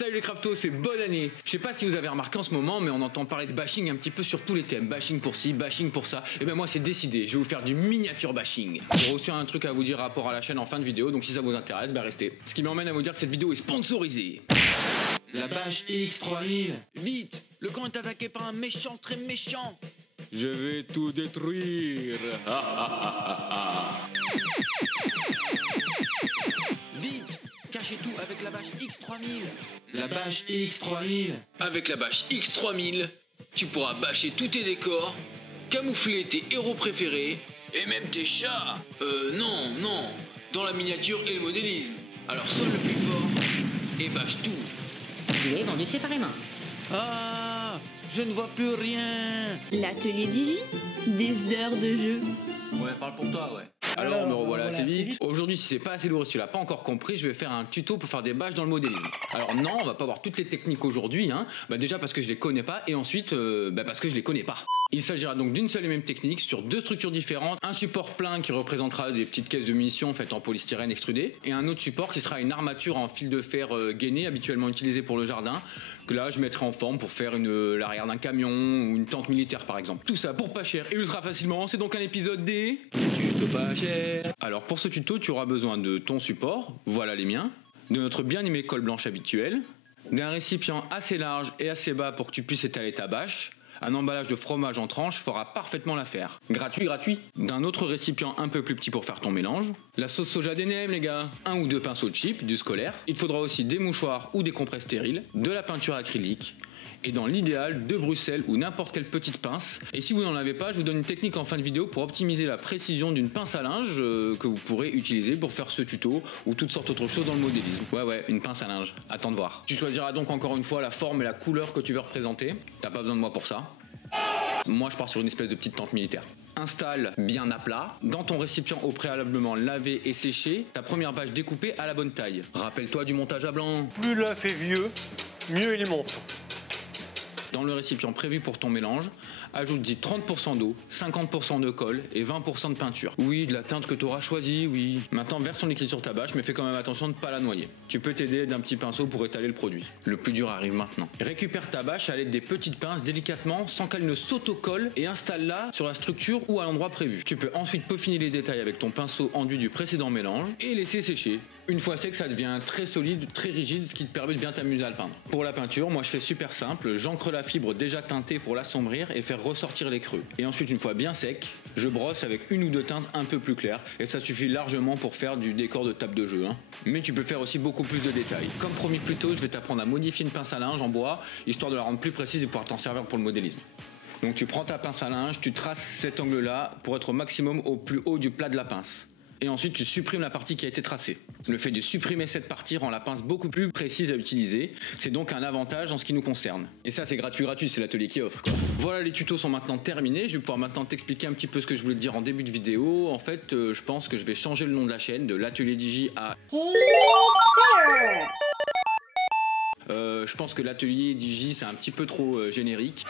Salut les craftos, c'est bonne année. Je sais pas si vous avez remarqué en ce moment, mais on entend parler de bashing un petit peu sur tous les thèmes. Bashing pour ci, bashing pour ça. Et ben moi c'est décidé, je vais vous faire du miniature bashing. J'ai aussi un truc à vous dire rapport à la chaîne en fin de vidéo, donc si ça vous intéresse, bah restez. Ce qui m'emmène à vous dire que cette vidéo est sponsorisée. La bâche X3000. Vite, le camp est attaqué par un méchant très méchant. Je vais tout détruire. Vite, cachez tout avec la bâche X3000. La bâche X3000. Avec la bâche X3000, tu pourras bâcher tous tes décors, camoufler tes héros préférés et même tes chats. Non, dans la miniature et le modélisme. Alors sonne le plus fort et bâche tout. Jouets vendus séparément. Ah, je ne vois plus rien. L'atelier Digi, des heures de jeu. Ouais, parle pour toi, ouais. Alors me revoilà assez vite. Aujourd'hui, si c'est pas assez lourd et si tu l'as pas encore compris, je vais faire un tuto pour faire des bâches dans le modélisme. Alors non, on va pas voir toutes les techniques aujourd'hui, hein. Déjà parce que je les connais pas et ensuite parce que je les connais pas. Il s'agira donc d'une seule et même technique sur deux structures différentes, un support plein qui représentera des petites caisses de munitions faites en polystyrène extrudé et un autre support qui sera une armature en fil de fer gainé habituellement utilisée pour le jardin que là je mettrai en forme pour faire l'arrière d'un camion ou une tente militaire par exemple. Tout ça pour pas cher et ultra facilement, c'est donc un épisode des tutos pas cher. Alors pour ce tuto tu auras besoin de ton support, voilà les miens, de notre bien aimé colle blanche habituel, d'un récipient assez large et assez bas pour que tu puisses étaler ta bâche. Un emballage de fromage en tranches fera parfaitement l'affaire. Gratuit. D'un autre récipient un peu plus petit pour faire ton mélange. La sauce soja d'Enem les gars. Un ou deux pinceaux de chip, du scolaire. Il faudra aussi des mouchoirs ou des compresses stériles. De la peinture acrylique. Et dans l'idéal, de Bruxelles ou n'importe quelle petite pince. Et si vous n'en avez pas, je vous donne une technique en fin de vidéo pour optimiser la précision d'une pince à linge que vous pourrez utiliser pour faire ce tuto ou toutes sortes d'autres choses dans le modélisme. Ouais, une pince à linge. Attends de voir. Tu choisiras donc encore une fois la forme et la couleur que tu veux représenter. T'as pas besoin de moi pour ça. Moi, je pars sur une espèce de petite tente militaire. Installe bien à plat, dans ton récipient au préalablement lavé et séché, ta première bâche découpée à la bonne taille. Rappelle-toi du montage à blanc. Plus l'œuf est vieux, mieux il monte. Dans le récipient prévu pour ton mélange, ajoute-y 30% d'eau, 50% de colle et 20% de peinture. Oui, de la teinte que tu auras choisie, oui. Maintenant, verse ton liquide sur ta bâche, mais fais quand même attention de ne pas la noyer. Tu peux t'aider d'un petit pinceau pour étaler le produit. Le plus dur arrive maintenant. Récupère ta bâche à l'aide des petites pinces délicatement, sans qu'elle ne s'auto-colle, et installe-la sur la structure ou à l'endroit prévu. Tu peux ensuite peaufiner les détails avec ton pinceau enduit du précédent mélange et laisser sécher. Une fois sec, ça devient très solide, très rigide, ce qui te permet de bien t'amuser à le peindre. Pour la peinture, moi je fais super simple, j'encre la fibre déjà teintée pour l'assombrir et faire ressortir les creux. Et ensuite, une fois bien sec, je brosse avec une ou deux teintes un peu plus claires et ça suffit largement pour faire du décor de table de jeu. Mais tu peux faire aussi beaucoup plus de détails. Comme promis plus tôt, je vais t'apprendre à modifier une pince à linge en bois, histoire de la rendre plus précise et pouvoir t'en servir pour le modélisme. Donc tu prends ta pince à linge, tu traces cet angle-là pour être au maximum au plus haut du plat de la pince. Et ensuite tu supprimes la partie qui a été tracée. Le fait de supprimer cette partie rend la pince beaucoup plus précise à utiliser. C'est donc un avantage en ce qui nous concerne. Et ça c'est gratuit, c'est l'atelier qui offre quoi. Voilà, les tutos sont maintenant terminés. Je vais pouvoir maintenant t'expliquer un petit peu ce que je voulais te dire en début de vidéo. En fait je pense que je vais changer le nom de la chaîne de l'atelier Digi à... je pense que l'atelier Digi c'est un petit peu trop générique.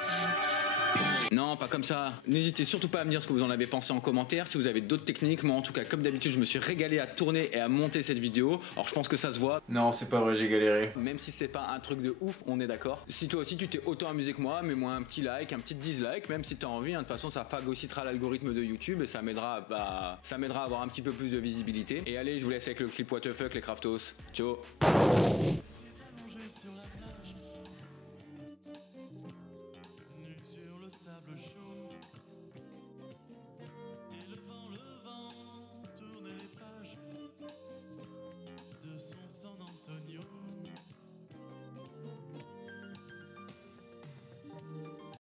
Non, pas comme ça. N'hésitez surtout pas à me dire ce que vous en avez pensé en commentaire, si vous avez d'autres techniques. Moi en tout cas, comme d'habitude, je me suis régalé à tourner et à monter cette vidéo. Alors je pense que ça se voit. Non, c'est pas vrai, j'ai galéré. Même si c'est pas un truc de ouf, on est d'accord. Si toi aussi tu t'es autant amusé que moi, mets-moi un petit like, un petit dislike, même si t'as envie. De toute façon, ça phagocytera l'algorithme de YouTube et ça m'aidera à avoir un petit peu plus de visibilité. Et allez, je vous laisse avec le clip What the fuck les craftos. Ciao.